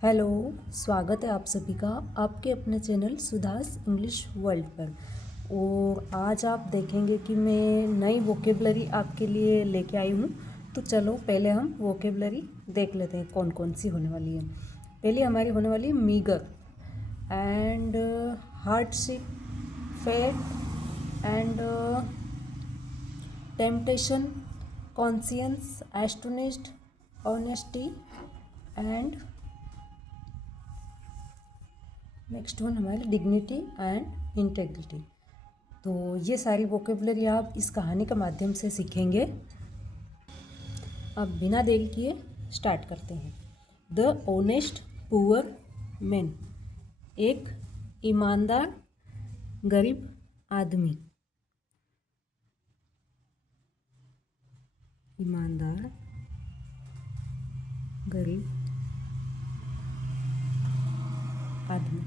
Hello. स्वागत है आप सभी का आपके अपने चैनल सुधास इंग्लिश वर्ल्ड पर। और आज आप देखेंगे कि मैं नई वोकेबलरी आपके लिए लेके आई हूँ। तो चलो पहले हम वोकेबलरी देख लेते हैं कौन कौन सी होने वाली है। पहली हमारी होने वाली है meagre and hardship, fate and temptation, conscience, astonished, honesty and next one हमारी डिग्निटी एंड इंटेग्रिटी। तो ये सारी वोकेबलरी आप इस कहानी के माध्यम से सीखेंगे। अब बिना देरी किए स्टार्ट करते हैं। द ऑनेस्ट पुअर मैन, एक ईमानदार गरीब आदमी। ईमानदार गरीब आदमी।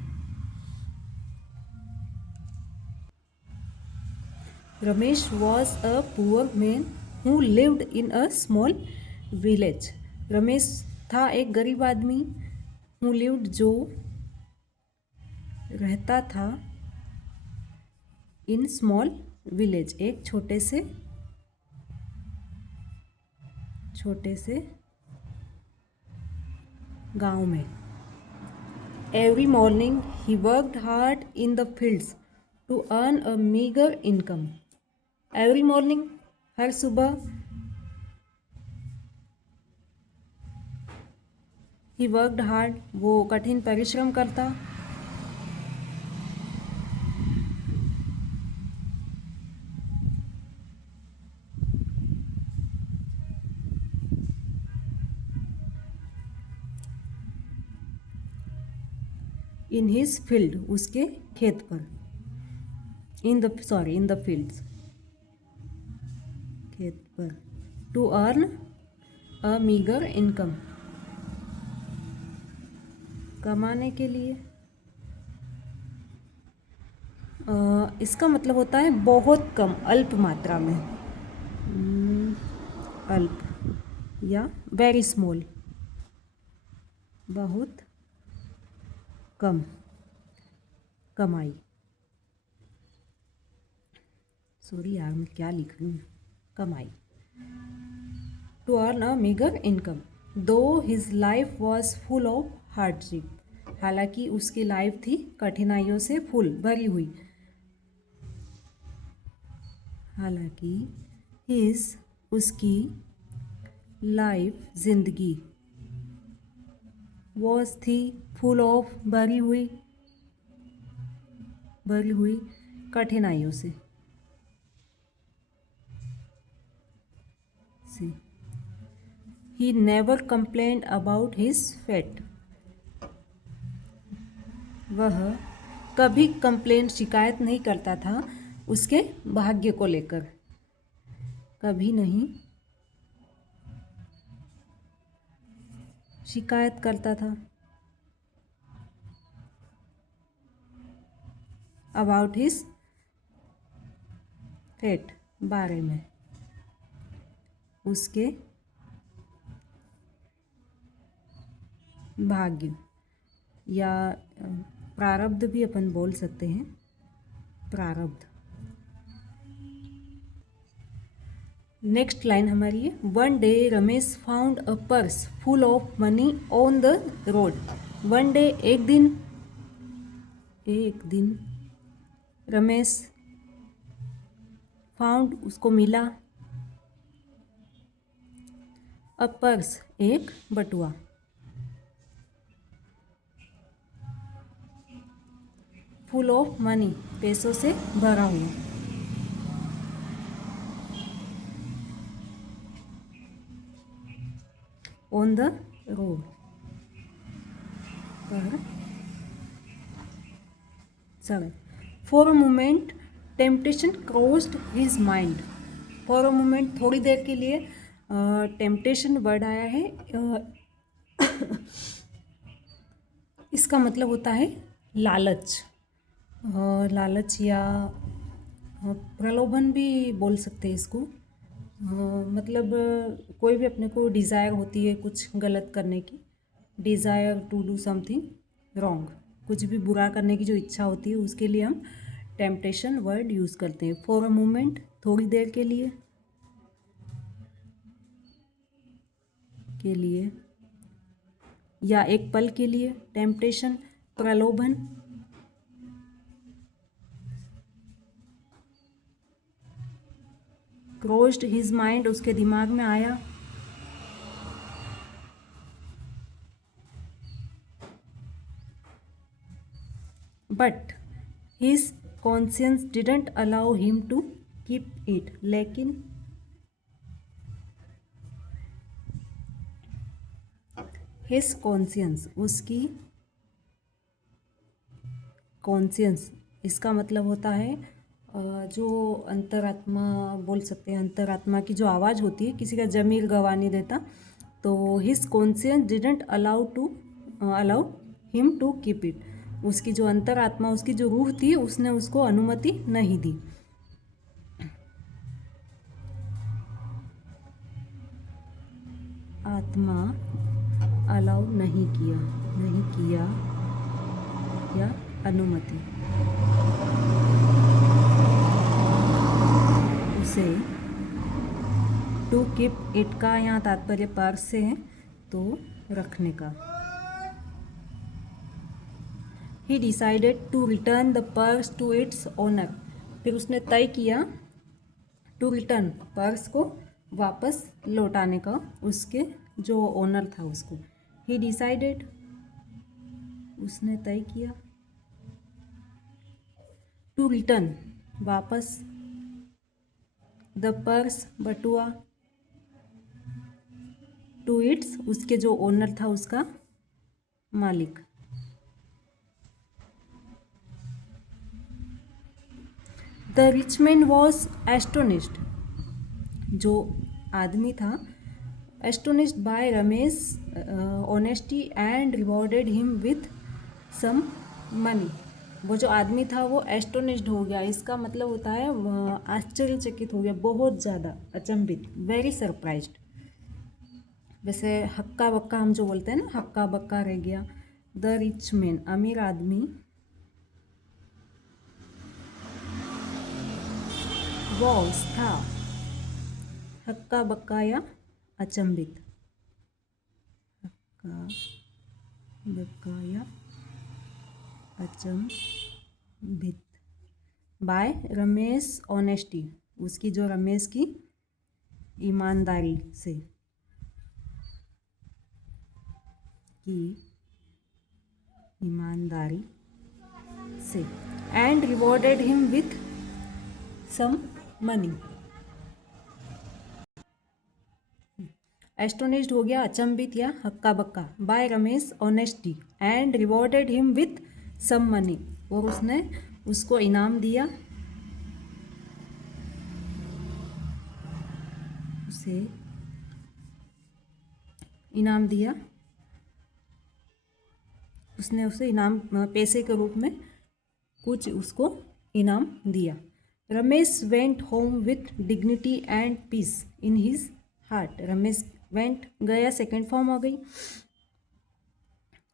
Ramesh was a poor man who lived in a small village. Ramesh था एक गरीब आदमी, who lived जो रहता था, in small village एक छोटे से गांव में। Every morning he worked hard in the fields to earn a meager income. Every morning हर सुबह he worked hard वो कठिन परिश्रम करता। इन हिज फील्ड उसके खेत पर। इन द फील्ड्स खेत पर। To earn a meagre income कमाने के लिए। इसका मतलब होता है बहुत कम, अल्प मात्रा में। अल्प या वेरी स्मॉल, बहुत कम कमाई। सॉरी यार, मैं क्या लिख रही हूँ, कमाई। To earn a meagre income दो his life was full of hardship, हालांकि उसकी लाइफ थी कठिनाइयों से फुल भरी हुई। हालांकि हिज उसकी लाइफ जिंदगी वॉज थी फुल ऑफ भरी हुई कठिनाइयों से। He never complained about his fate, वह कभी कंप्लेंट शिकायत नहीं करता था उसके भाग्य को लेकर। कभी नहीं शिकायत करता था अबाउट हिज फेट, बारे में, उसके भाग्य या प्रारब्ध भी अपन बोल सकते हैं, प्रारब्ध। नेक्स्ट लाइन हमारी है, one day Ramesh found a purse full of money on the road. One day एक दिन रमेश फाउंड उसको मिला, अ पर्स एक बटुआ, फुल ऑफ मनी पैसों से भरा हुआ। ऑन द रोड पर सड़क। For a moment temptation crossed his mind. For a moment थोड़ी देर के लिए टेम्पटेशन वर्ड आया है। इसका मतलब होता है लालच, लालच या प्रलोभन भी बोल सकते हैं इसको। मतलब कोई भी अपने को डिज़ायर होती है कुछ गलत करने की, desire to do something wrong, कुछ भी बुरा करने की जो इच्छा होती है उसके लिए हम टेम्पटेशन वर्ड यूज़ करते हैं। फॉर अ मोमेंट, थोड़ी देर के लिए, या एक पल के लिए। टेम्पटेशन, प्रलोभन। क्रॉस्ड हिज माइंड, उसके दिमाग में आया। But his conscience didn't allow him to keep it, लेकिन हिज कॉन्शियंस, उसकी कॉन्शियंस, इसका मतलब होता है जो अंतरात्मा बोल सकते हैं, अंतरात्मा की जो आवाज़ होती है, किसी का ज़मीर गवा नहीं देता। तो his conscience didn't allow him to keep it, उसकी जो अंतरात्मा, उसकी जो रूह थी, उसने उसको अनुमति नहीं दी। आत्मा अलाउ नहीं किया या अनुमति उसे। टू कीप इट का यहाँ तात्पर्य पर्स से है, तो रखने का। He decided to return the purse to its owner, फिर उसने तय किया टू रिटर्न, पर्स को वापस लौटाने का उसके जो ओनर था उसको। ही डिसाइडेड, उसने तय किया। टू रिटर्न, वापस। द पर्स, बटुआ। टू इट्स, उसके जो ओनर था, उसका मालिक। The rich man was astonished, जो आदमी था, astonished by Ramesh honesty and rewarded him with some money. वो जो आदमी था वो एस्टोनिश्ड हो गया, इसका मतलब होता है आश्चर्यचकित हो गया, बहुत ज़्यादा अचंभित, वेरी सरप्राइज्ड। वैसे हक्का बक्का हम जो बोलते हैं ना, हक्का बक्का रह गया। द रिच मैन, अमीर आदमी, वॉज, था, हक्का बक्का या अचंभित, हक्का बक्का या अचंभित, बाय रमेश ऑनेस्टी, उसकी जो रमेश की ईमानदारी से, and rewarded him with some money. Astonished हो गया, अचंभित या हक्का बक्का, by Ramesh honesty and rewarded him with some money, और उसने उसको इनाम दिया, उसे इनाम दिया, उसने उसे इनाम पैसे के रूप में कुछ उसको इनाम दिया। Ramesh went home with dignity and peace in his heart. Ramesh went, गया, सेकेंड फॉर्म हो गई।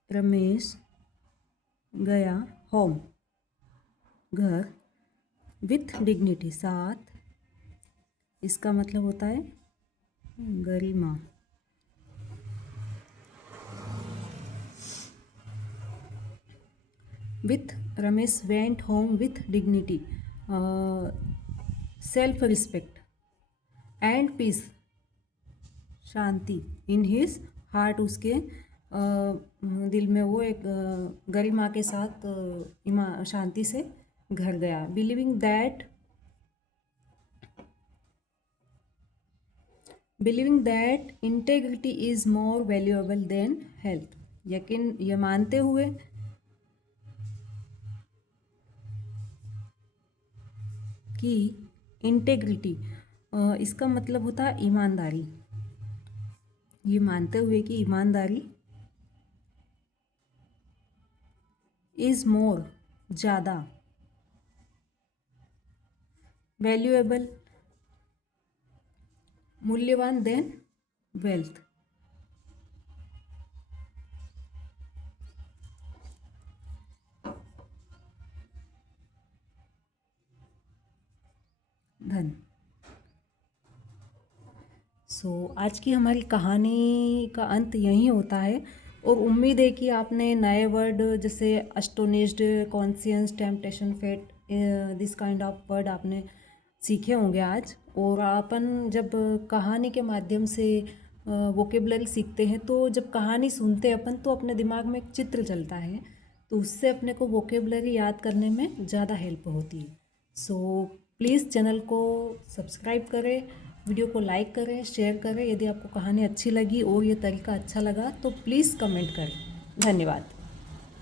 रमेश गया, होम, घर, विथ डिग्निटी, साथ, इसका मतलब होता है गरिमा। With, Ramesh went home with dignity, self respect, and peace, शांति, इन हिज हार्ट, उसके दिल में वो एक गरिमा के साथ शांति से घर गया। Believing that integrity is more valuable then health, यकीन, ये मानते हुए कि इंटेग्रिटी, इसका मतलब होता है ईमानदारी, ये मानते हुए कि ईमानदारी इज मोर, ज़्यादा, वैल्यूएबल, मूल्यवान, देन वेल्थ, आज की हमारी कहानी का अंत यहीं होता है और उम्मीद है कि आपने नए वर्ड जैसे astonished, conscious, temptation, fate, this kind of word आपने सीखे होंगे आज। और अपन जब कहानी के माध्यम से वोकेबलरी सीखते हैं तो जब कहानी सुनते हैं अपन तो अपने दिमाग में एक चित्र चलता है, तो उससे अपने को वोकेबलरी याद करने में ज़्यादा हेल्प होती है। प्लीज़ चैनल को सब्सक्राइब करें, वीडियो को लाइक करें, शेयर करें। यदि आपको कहानी अच्छी लगी और ये तरीका अच्छा लगा तो प्लीज़ कमेंट करें। धन्यवाद।